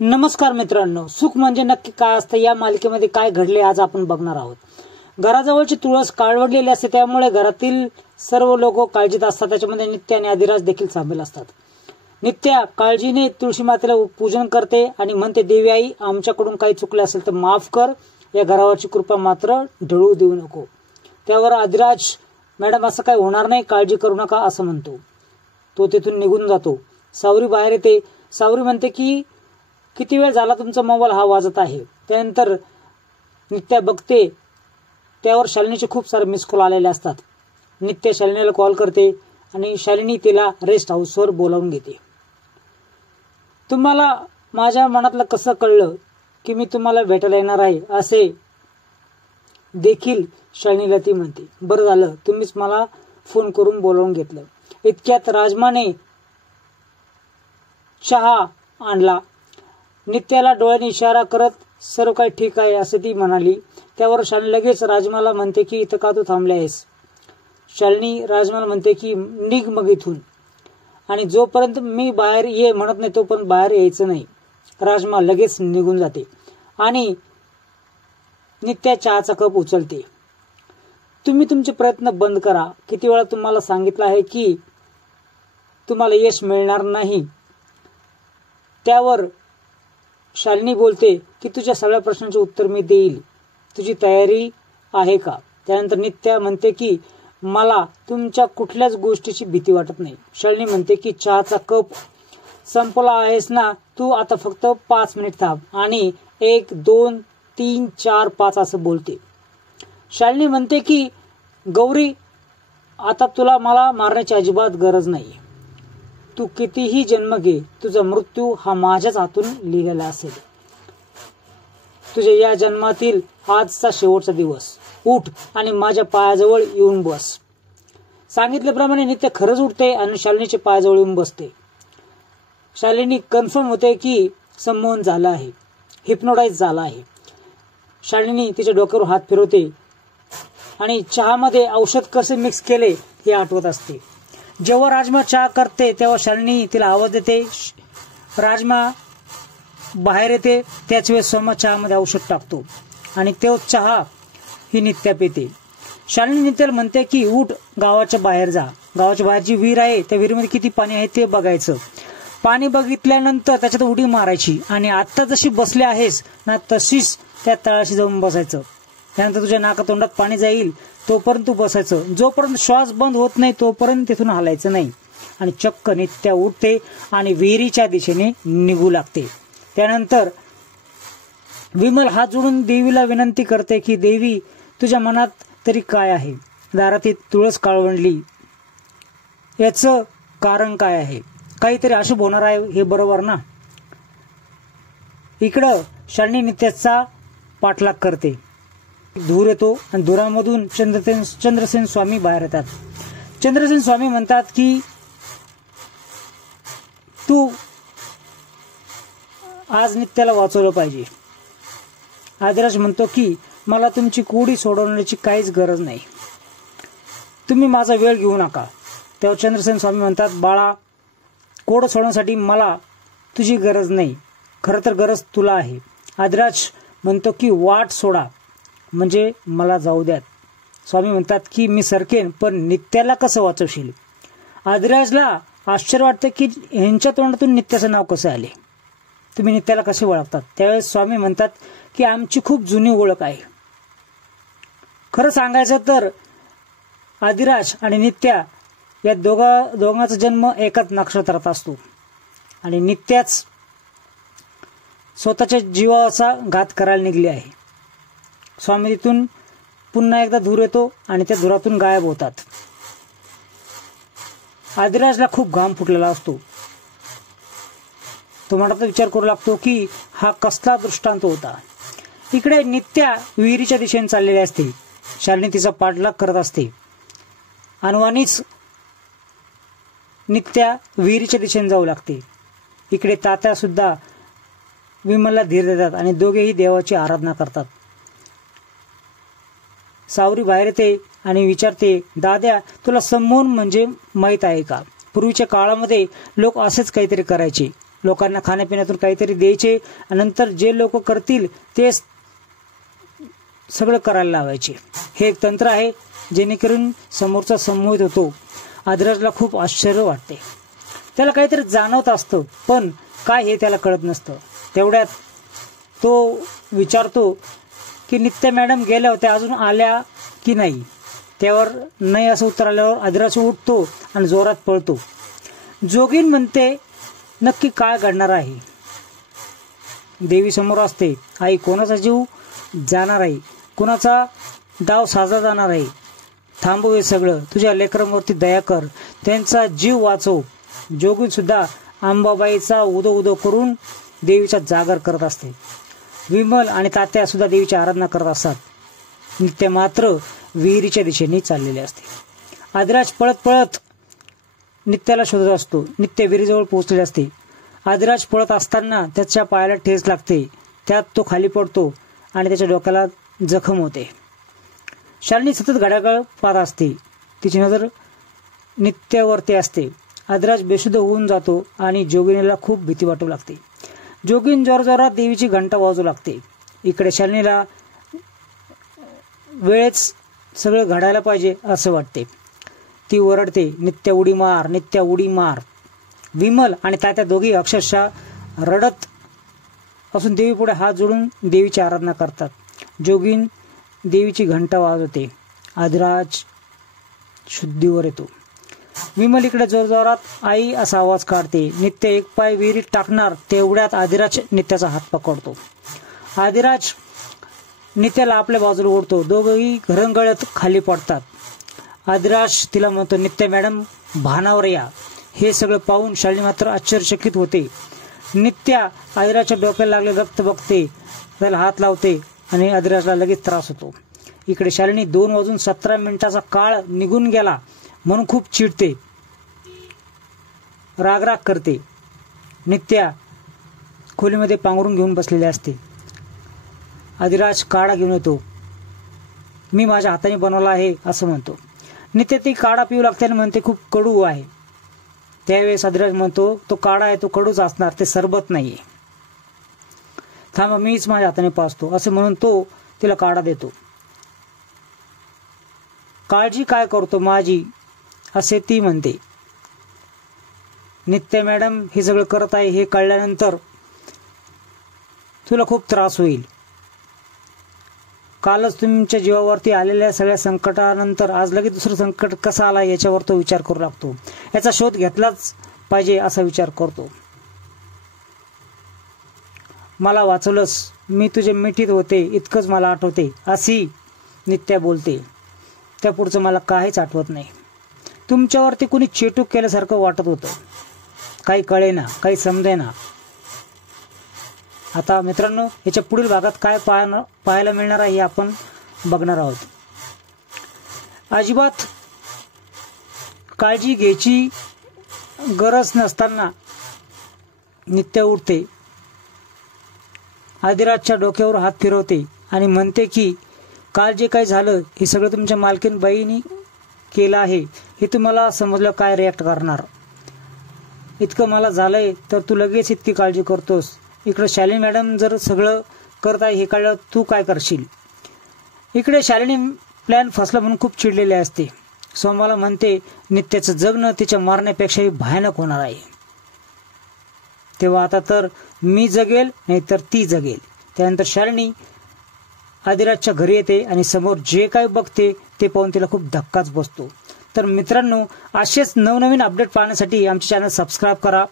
नमस्कार मित्रांनो, सुख म्हणजे नक्की काय असतं या मालिकेमध्ये काय घडले आज आपण बघणार आहोत। घराजवळची तुळस काळवडलेली असते, त्यामुळे घरातील सर्व लोक काळजीत असतात। त्याच्यामध्ये नित्या आणि अधिराज देखील सामील असतात। नित्या काळजीने तुळशी मातेला पूजन करते आणि म्हणते, देवी आई, आमच्याकडून काही चुकले असेल तर माफ कर, या घरावरची कृपा मात्र ढळू देऊ नको। त्यावर अधिराज, मॅडम असं काही होणार नाही, काळजी करू नका असं म्हणतो। तो तिथून निघून जातो। सावरी बाहेर येते। सावरी म्हणते की किती वेळ झाला तुमचा मोबाईल हा वाजत आहे। त्यानंतर नित्या बघते, त्यावर शालिनीचे खूप सारे मिस कॉल आलेले असतात। नित्या शालिनीला कॉल करते आणि शालिनी तिला रेस्ट हाऊसवर बोलावून घेते। तुम्हाला माझ्या मनातलं कसं कळलं की मी तुम्हाला भेटायला येणार आहे असे देखील शालिनीला ती म्हणते। बरं झालं तुम्हीच मला फोन करून बोलावून घेतलं। इतक्यात राजमाने चहा आणला। नित्याला डोळ्याने इशारा करत सर्व काही ठीक आहे असं ती म्हणाली। त्यावर शालिनी लगेच राजमाला म्हणते की इथं का तू थांबले आहेस। शालिनी राजमाला म्हणते की निघ मग इथून, आणि जोपर्यंत मी बाहेर ये म्हणत नाही तोपर्यंत बाहेर यायचं नाही। राजमा लगेच निघून जाते आणि नित्या चहाचा कप उचलते। तुम्ही तुमचे प्रयत्न बंद करा, किती वेळा तुम्हाला सांगितलं आहे की तुम्हाला यश मिळणार नाही। त्यावर शालिनी बोलते की तुझ्या सगळ्या प्रश्नांचे उत्तर मी देईल, तुझी तयारी आहे का। त्यानंतर नित्या म्हणते की मला तुमच्या कुठल्याच गोष्टीची भीती वाटत नाही। शालिनी म्हणते की चहाचा कप संपला आहेस ना, तू आता फक्त 5 मिनिट थांब आणि 1 2 3 4 5 असं बोलते। शालिनी म्हणते की गौरी, आता तुला मला मारण्याची अजिबात गरज नाही। तू कितीही जन्म घे, तुझा मृत्यू हा माझ्याच हातून लिहिलेला असेल। तुझ्या या जन्मातील आजचा शेवटचा दिवस, उठ आणि माझ्या पायाजवळ येऊन बस। सांगितल्याप्रमाणे नित्य खरंच उठते आणि शालिनीच्या पायाजवळ येऊन बसते। शालिनी कन्फर्म होते की संमोहन झालं आहे, हिप्नोटाइज झाला आहे। शालिनी तिच्या डोक्यावर हात फिरवते आणि चहामध्ये औषध कसे मिक्स केले हे आठवत असते। जेव्हा राजमा चहा करते तेव्हा शालिनी तिला आवाज देते। राजमा बाहेर येते, त्याच वेळेस सोमा चहामध्ये औषध टाकतो आणि तो चहा ही नित्या पिते। शालिनी नित्याला म्हणते की उठ, गावाच्या बाहेर जा, गावाच्या बाहेर जी विहीर आहे त्या विहिरीमध्ये किती पाणी आहे ते बघायचं। पाणी बघितल्यानंतर त्याच्यात उडी मारायची आणि आता जशी बसले आहेस ना तशीच त्या तळाशी जाऊन बसायचं। त्यानंतर तुझ्या नाकातोंडात पाणी जाईल तोपर्यंत तू बसायचं, जोपर्यंत श्वास बंद होत नाही तोपर्यंत तिथून हलायचं नाही। आणि चक्क नित्या उठते आणि विहिरीच्या दिशेने निघू लागते। त्यानंतर विमल हात जोडून देवीला विनंती करते की देवी, तुझ्या मनात तरी काय आहे। दारात तुळस काळवंडली, याचं कारण काय आहे। काहीतरी अशुभ होणार आहे हे बरोबर ना। इकडं शालिनी नित्याचा पाठलाग करते। धूर येतो आणि धुरामधून चंद्रसेन स्वामी बाहेर येतात। चंद्रसेन स्वामी म्हणतात की तू आज नित्याला वाचवलं पाहिजे। अधिराज म्हणतो की मला तुमची कोडी सोडवण्याची काहीच गरज नाही, तुम्ही माझा वेळ घेऊ नका। तेव्हा चंद्रसेन स्वामी म्हणतात, बाळा, कोड सोडवण्यासाठी मला तुझी गरज नाही, खरं तर गरज तुला आहे। अधिराज म्हणतो की वाट सोडा, म्हणजे मला जाऊ द्यात। स्वामी म्हणतात की मी सरकेन, पण नित्याला कसं वाचवशील। अधिराजला आश्चर्य वाटतं की यांच्या तोंडातून नित्याचं नाव कसं आले, तुम्ही नित्याला कसे ओळखतात। त्यावेळेस स्वामी म्हणतात की आमची खूप जुनी ओळख आहे। खरं सांगायचं तर अधिराज आणि नित्या या दोघांचा जन्म एकाच नक्षत्रात असतो आणि नित्याच स्वतःच्या जीवाचा घात करायला निघली आहे। स्वामी तिथून पुन्हा एकदा धूर येतो आणि त्या धुरातून गायब होतात। अधिराजला खूप घाम फुटलेला असतो। तो मनात विचार करू लागतो की हा कसला दृष्टांत होता। इकडे नित्या विहिरीच्या दिशेने चाललेली असते। शालिनी तिचा पाठलाग करत असते। अनवाणीच नित्या विहिरीच्या दिशेने जाऊ लागते। इकडे तात्या सुद्धा विमलला धीर देतात आणि दोघेही देवाची आराधना करतात। सावरी बाहेर येते आणि विचारते, दाद्या, तुला संमोहन म्हणजे माहीत आहे का। पूर्वीच्या काळामध्ये लोक असेच काहीतरी करायचे लोकांना खाण्यापिण्यातून काहीतरी द्यायचे आणि नंतर जे लोक करतील ते सगळं करायला लावायचे. हे एक तंत्र आहे जेणेकरून समोरचा संमोहित होतो. आदिराजला खूप आश्चर्य वाटते. त्याला काहीतरी जाणवत असतं पण काय हे त्याला कळत नसतं. तेवढ्यात तो विचारतो की नित्या मॅडम गेल्या होत्या, अजून आल्या की नाही. त्यावर नाही असं उत्तर आल्यावर आदिराज उठतो आणि जोरात पळतो. जोगीन म्हणते नक्की काय घडणार आहे. देवी समोर असते. आई, कोणाचा जीव जाणार आहे, कोणाचा डाव साजला जाणार आहे. थांबव हे सगळं, तुझ्या लेकरांवरती दया कर, त्यांचा जीव वाचव. जोगीन सुद्धा अंबाबाईचा उदो उदो करून देवीचा जागर करत असते. विमल आणि तात्या सुद्धा देवीची आराधना करत असतात. नित्य मात्र विहिरीच्या दिशेने चाललेले असते. आदिराज पळत पळत नित्याला शोधत असतो. नित्य विहिरीजवळ पोहोचलेले असते. आदिराज पळत असताना त्याच्या पायाला ठेच लागते. त्यात तो खाली पडतो आणि त्याच्या डोक्याला जखम होते. शालिनी सतत घड्याळ पाहत असते. तिची नजर नित्यावरती असते. आदिराज बेशुद्ध होऊन जातो आणि जोगिनीला खूप भीती वाटू लागते. जोगीन जोरजोरात देवीची घंटा वाजू लागते. इकडे शालिनीला वेळेच सगळं घडायला पाहिजे असं वाटते. ती ओरडते, नित्या उडी मार, नित्या उडी मार. विमल आणि तात्या दोघी अक्षरशः रडत असून देवीपुढे हात जोडून देवीची आराधना करतात. जोगीन देवीची घंटा वाजवते. आदिराज शुद्धीवर येतो. विमल इकडे जोरजोरात आई असा आवाज काढते. नित्य एक पाय विहिरीत टाकणार तेवढ्यात आदिराज नित्याचा हात पकडतो. आदिराज नित्याला आपल्या बाजूला ओढतो. दोघंही घरंगळत खाली पडतात. आदिराज तिला म्हणतो, नित्य मॅडम भानावर या. हे सगळं पाहून शालिनी मात्र आश्चर्यचकित होते. नित्या आदिराजच्या डोक्याला लागले रक्त बघते, त्याला हात लावते आणि आदिराजला लगेच त्रास होतो. इकडे शालिनी 2:17 काळ निघून गेला म्हणून खूप चिडते, रागराग करते. नित्या खोलीमध्ये पांघरून घेऊन बसलेले असते. आदिराज काढा घेऊन येतो. मी माझ्या हाताने बनवला आहे असं म्हणतो. नित्य ती काढा पिऊ लागते आणि म्हणते खूप कडू आहे. त्यावेळेस आदिराज म्हणतो, तो काढा आहे तो कडूच असणार, ते सरबत नाहीये. थांबा, मीच माझ्या हाताने पाजतो असं म्हणून तो तिला काढा देतो. काळजी काय करतो माझी असे ती म्हणते. नित्य मॅडम हे सगळं करत आहे हे कळल्यानंतर तुला खूप त्रास होईल. कालच तुमच्या जीवावरती आलेल्या सगळ्या संकटानंतर आज लगेच दुसरं संकट कसं आला याच्यावर तो विचार करू लागतो. याचा शोध घेतलाच पाहिजे असा विचार करतो. मला वाचवलंस, मी तुझे मिठीत होते इतकंच मला आठवते अशी नित्या बोलते. त्या पुढचं मला काहीच आठवत नाही. तुमच्यावरती कुणी चेटूक केल्यासारखं वाटत होतं. काही कळेना, काही समजेना. आता मित्रांनो, याच्या पुढील भागात काय पाहायला मिळणार आहे हे आपण बघणार आहोत. अजिबात काळजी घ्यायची गरज नसताना नित्या उठते. आदिराजच्या डोक्यावर हात फिरवते आणि म्हणते की काल जे काही झालं हे सगळं तुमच्या मालकीन बाईनी केलं आहे. हे तुम्हाला समजलं काय रिॲक्ट करणार. इतकं मला झालंय तर तू लगेच इतकी काळजी करतोस. इकडे शालिनी मॅडम जर सगळं करत आहे हे कळलं तू काय करशील. इकडे शालिनी प्लॅन फसला म्हणून खूप चिडलेले असते. सोमाला म्हणते नित्याचं जगणं तिच्या मारण्यापेक्षाही भयानक होणार आहे. तेव्हा आता तर मी जगेल नाही तर ती जगेल. त्यानंतर शालिनी आदिराजच्या घरी येते आणि समोर जे काही बघते ते पाहून तिला खूप धक्काच बसतो. तर मित्रांनो, असेच नवनवीन अपडेट पाहण्यासाठी आमचे चॅनल सबस्क्राईब करा.